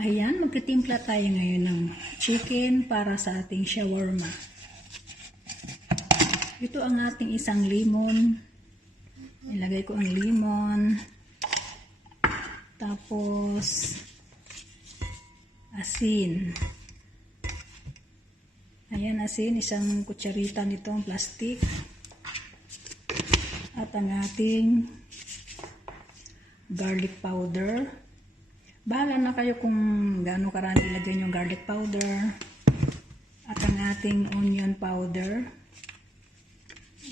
Ayan, magtitimpla tayo ngayon ng chicken para sa ating shawarma. Ito ang ating isang lemon. Ilagay ko ang lemon. Tapos, asin. Ayan, asin. Isang kutsarita nitong plastic. At ang ating garlic powder. Bahala na kayo kung gaano karami ilagay yung garlic powder. At ang ating onion powder.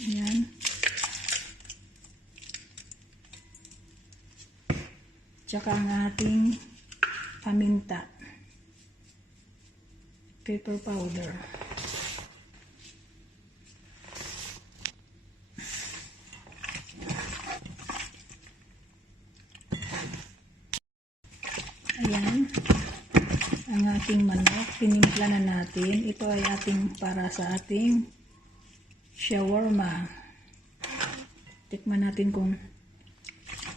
Ayan. Tsaka ang ating paminta. Pepper powder. Ayan, ang ating manok, tinimpla na natin. Ito ay ating para sa ating shawarma. Tikman natin kung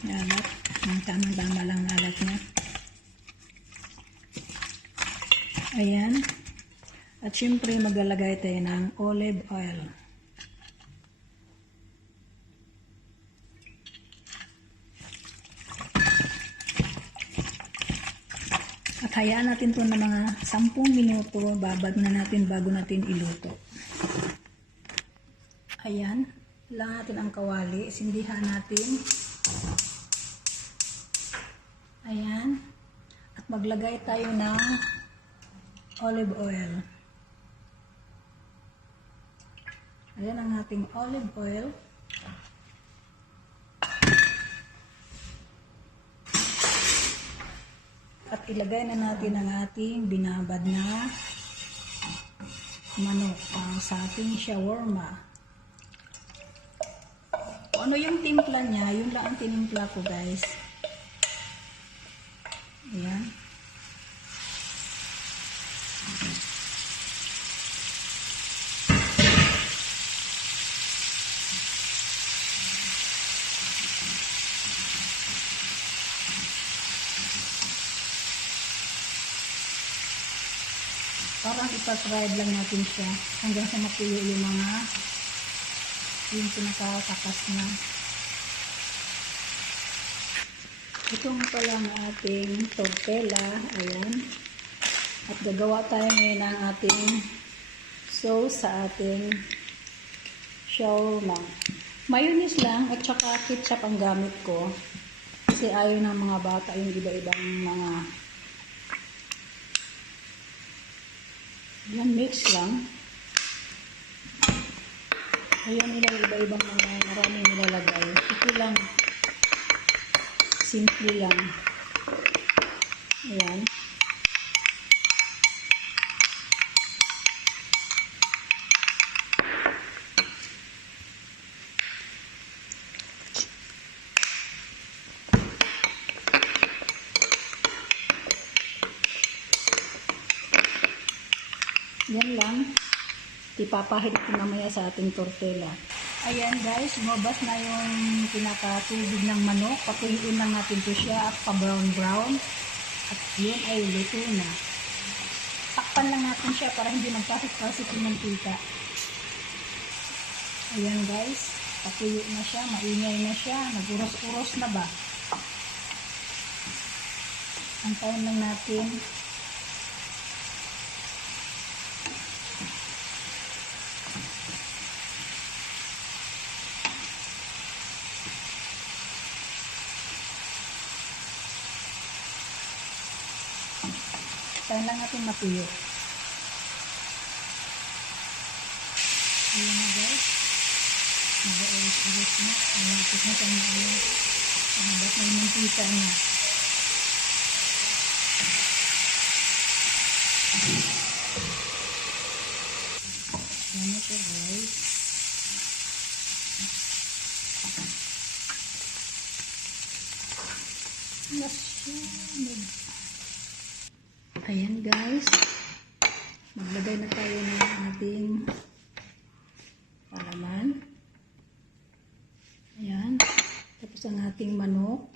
alat. Tamang-tama lang alat niya. Ayan. At syempre maglalagay tayo ng olive oil. At hayaan natin ito ng mga 10 minuto, babad na natin bago natin iluto. Ayan, ilang natin ang kawali, sindihan natin. Ayan, at maglagay tayo ng olive oil. Ayan ang ating olive oil. At ilagay na natin ang ating binabad na manok sa ating shawarma. Kung ano yung timpla niya, yun lang ang tinimpla ko, guys. Ayan. Parang ipa-fried lang natin siya hanggang sa matuyo yung pinakakakas na. Itong pala ang ating tortilla. Ayan. At gagawa tayo ngayon ng ating sauce sa ating shawarma. Mayonnaise lang at saka ketchup ang gamit ko. Kasi ayaw ng mga bata yung iba-ibang mga yan, mix lang. Ayan nila iba-ibang mga maraming nilalagay. Ito lang. Simple lang. Ayan. Yan lang. Ipapahid ko mamaya sa ating tortilla. Ayan guys, lumabas na yung pinakatubig ng manok. Patuyuin lang natin ito siya at pa-brown-brown. At yun ay luto na. Takpan lang natin siya para hindi magpasik-pasik yung mantika. Ayan guys, patuyo na siya, maingay na siya, naguros-uros na ba? Antayin lang natin. Tayo lang natin matuyo. Ayan na guys. Mag-uros-uros na. Malapit na tayo na ayan. Panabat na yung mantika niya. Ayan na ito guys. Nasyamig. Ayan guys, maglagay na tayo ng ating palaman. Ayan, tapos ang ating manok.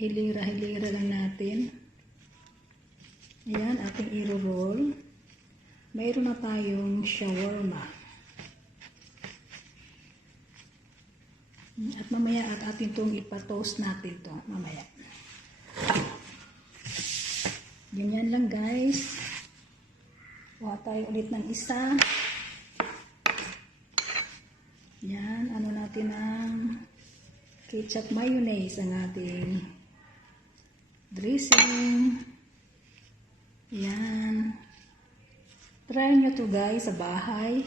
Hilira-hilira lang natin. Ayan, ating i-roll. Mayroon na tayong shawarma. At mamaya at atin itong ipatoast natin ito. Mamaya. Ganyan lang guys. Kuha tayo ulit ng isa. Yan, ano natin ang ketchup mayonnaise ang ating dressing. Yan. Try nyo to guys sa bahay.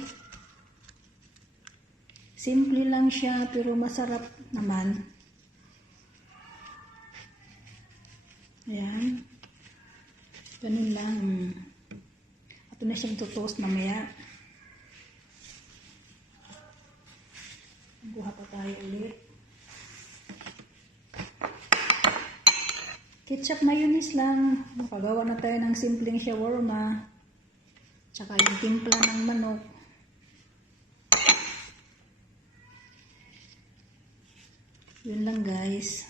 Simple lang siya pero masarap naman. Ayan. Ganun lang. Ito na siyang tutoast mamaya. Buha pa tayo ulit. Ketchup mayonnaise lang. Makagawa na tayo ng simpleng shawarma. Tsaka yung timpla ng manok. Yun lang guys.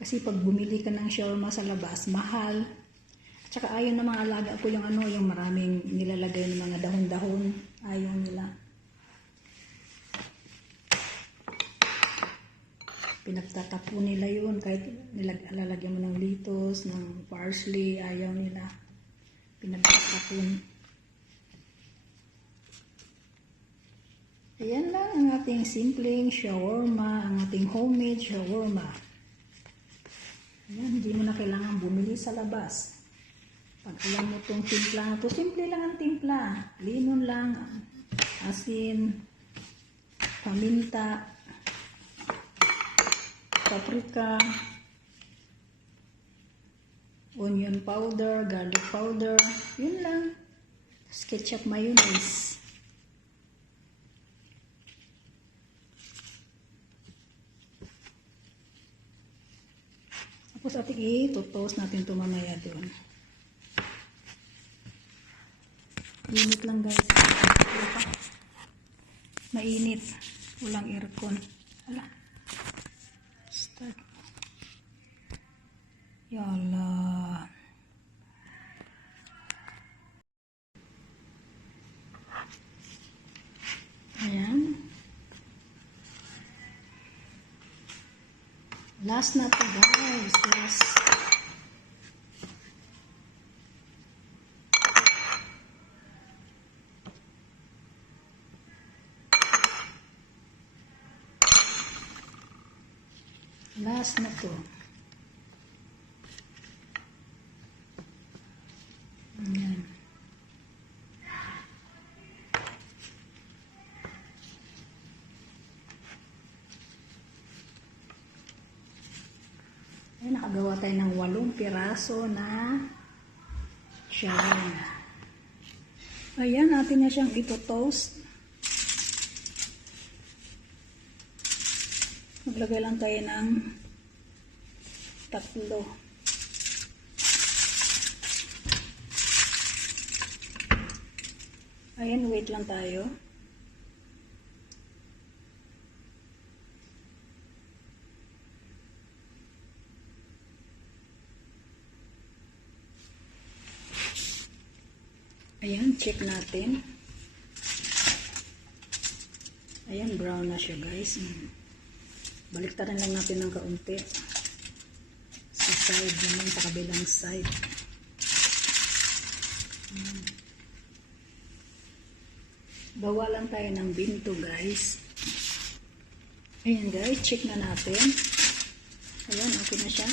Kasi pag bumili ka ng shawarma sa labas, mahal. Tsaka ayaw na mga alaga ko yung yung maraming nilalagay ng mga dahon-dahon. Ayaw nila. Pinagtatapon nila yun. Kahit nilalagyan mo ng litos, ng parsley, ayaw nila. Pinagtatapon. Ayan lang ang ating simpleng shawarma, ang ating homemade shawarma. Ayan, hindi mo na kailangan bumili sa labas. Pag alam mo itong timpla na ito, simple lang ang timpla. Limon lang, asin, paminta, paprika, onion powder, garlic powder, yun lang. Ketchup mayonnaise. Tapos ating i-toast natin ito mamaya doon. Init lang guys. Mainit. Walang aircon. Hala. Start. Yala. Ayan. Last na to guys. Last. Last na to. Ayan. Ayan, nakagawa tayo ng 8 piraso na shawarma. Ayan, natin na siyang ito-toast. Maglagay lang tayo ng 3. Ayan, wait lang tayo. Ayan, check natin. Ayan, brown na siya guys. Baliktaran lang natin ng kaunti. Sa side naman, sa kabilang side. Gawa lang tayo ng binto guys. Ayan guys, check na natin. Ayan, okay na siya.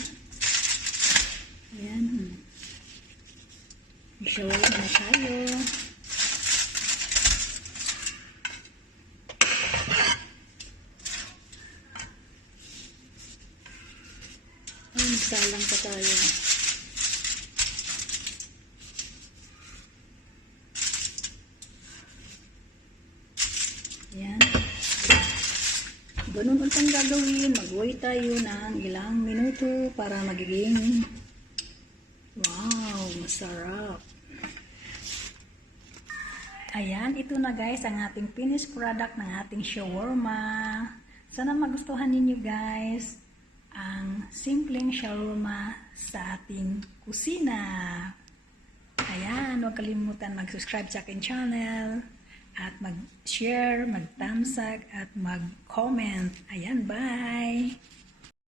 Ayan. Shawarma na tayo. Ay, nagsalang pa tayo. Ayan. Ganun ulit ang gagawin. Mag-wait tayo ng ilang minuto para magiging wow, masarap. Ayan, ito na guys ang ating finished product ng ating shawarma. Sana magustuhan ninyo guys. ang simpleng shawarma sa ating kusina. Ayan, huwag kalimutan mag-subscribe sa aking channel at mag-share, mag-thumbs up at mag-comment. Ayan, bye!